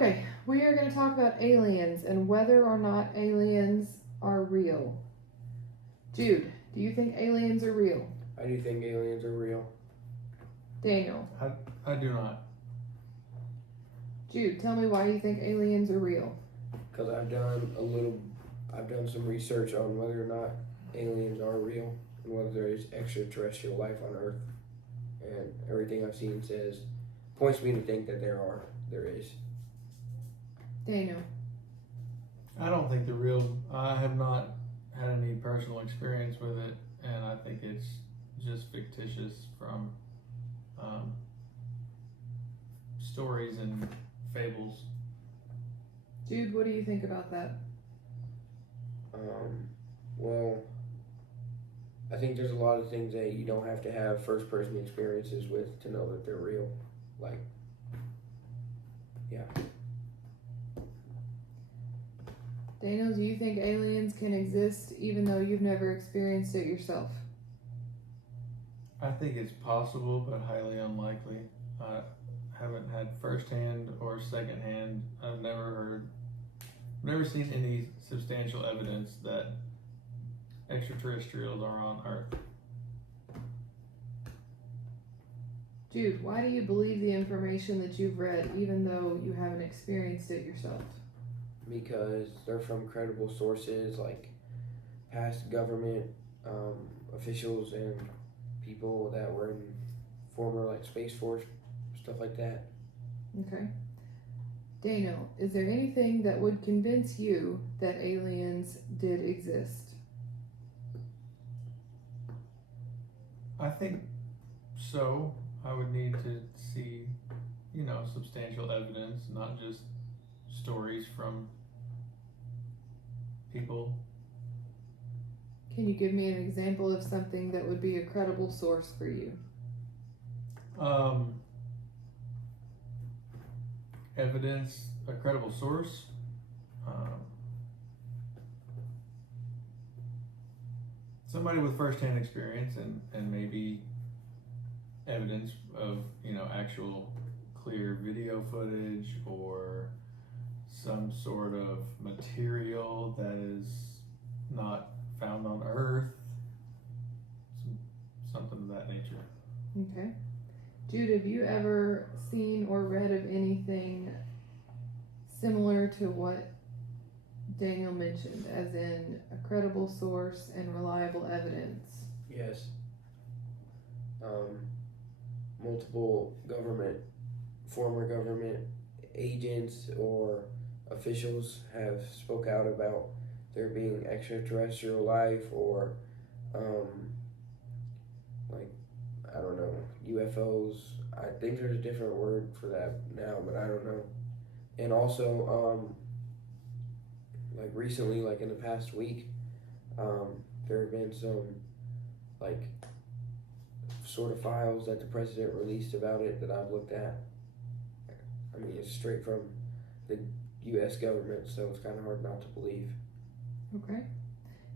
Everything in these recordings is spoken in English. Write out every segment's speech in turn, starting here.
Okay, we are going to talk about aliens and whether or not aliens are real. Jude, do you think aliens are real? I do think aliens are real. Daniel. I do not. Jude, tell me why you think aliens are real. Because I've done some research on whether or not aliens are real and whether there is extraterrestrial life on Earth. And everything I've seen points me to think that there is. Daniel. I don't think they're real. I have not had any personal experience with it, and I think it's just fictitious from stories and fables. Jude, what do you think about that? Well, I think there's a lot of things that you don't have to have first-person experiences with to know that they're real. Like, yeah. Daniel, do you think aliens can exist even though you've never experienced it yourself? I think it's possible, but highly unlikely. I haven't had firsthand or secondhand. I've never seen any substantial evidence that extraterrestrials are on Earth. Jude, why do you believe the information that you've read even though you haven't experienced it yourself? Because they're from credible sources like past government officials and people that were in former like Space Force, stuff like that. Okay. Daniel, is there anything that would convince you that aliens did exist? I think so. I would need to see, substantial evidence, not just stories from people. Can you give me an example of something that would be a credible source for you? Evidence, a credible source. Somebody with firsthand experience and maybe evidence of, actual clear video footage or some sort of material that is not found on Earth. Something of that nature. Okay. Jude, have you ever seen or read of anything similar to what Daniel mentioned, as in a credible source and reliable evidence? Yes. Multiple former government agents or officials have spoke out about there being extraterrestrial life or I don't know, UFOs. I think there's a different word for that now, but I don't know. And also, like recently, like in the past week, there have been some like sort of files that the president released about it that I've looked at. I mean, it's straight from the U.S. government, so it's kind of hard not to believe. Okay.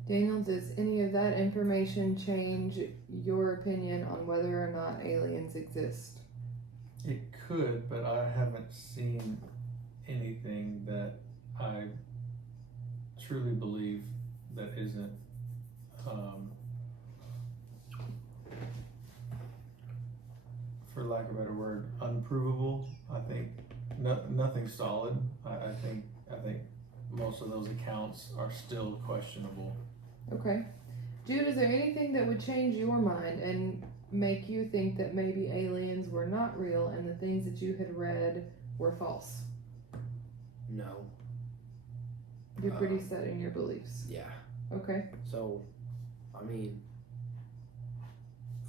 Daniel, does any of that information change your opinion on whether or not aliens exist? It could, but I haven't seen anything that I truly believe that isn't for lack of a better word, unprovable. I think nothing solid. I think most of those accounts are still questionable. Okay. Jude, is there anything that would change your mind and make you think that maybe aliens were not real and the things that you had read were false? No. You're pretty set in your beliefs. Yeah. Okay. So, I mean,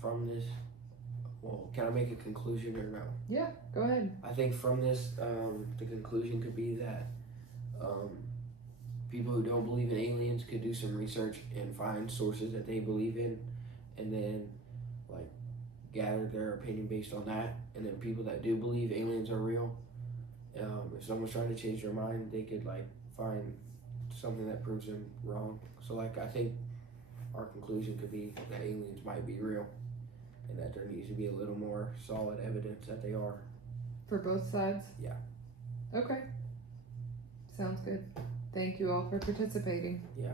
from this, well, can I make a conclusion or no? Yeah, go ahead. I think from this, the conclusion could be that people who don't believe in aliens could do some research and find sources that they believe in, and then like gather their opinion based on that. And then people that do believe aliens are real, if someone's trying to change their mind, they could like find something that proves them wrong. So like I think our conclusion could be that aliens might be real, and that there needs to be a little more solid evidence that they are. For both sides? Yeah. Okay. Sounds good. Thank you all for participating. Yeah.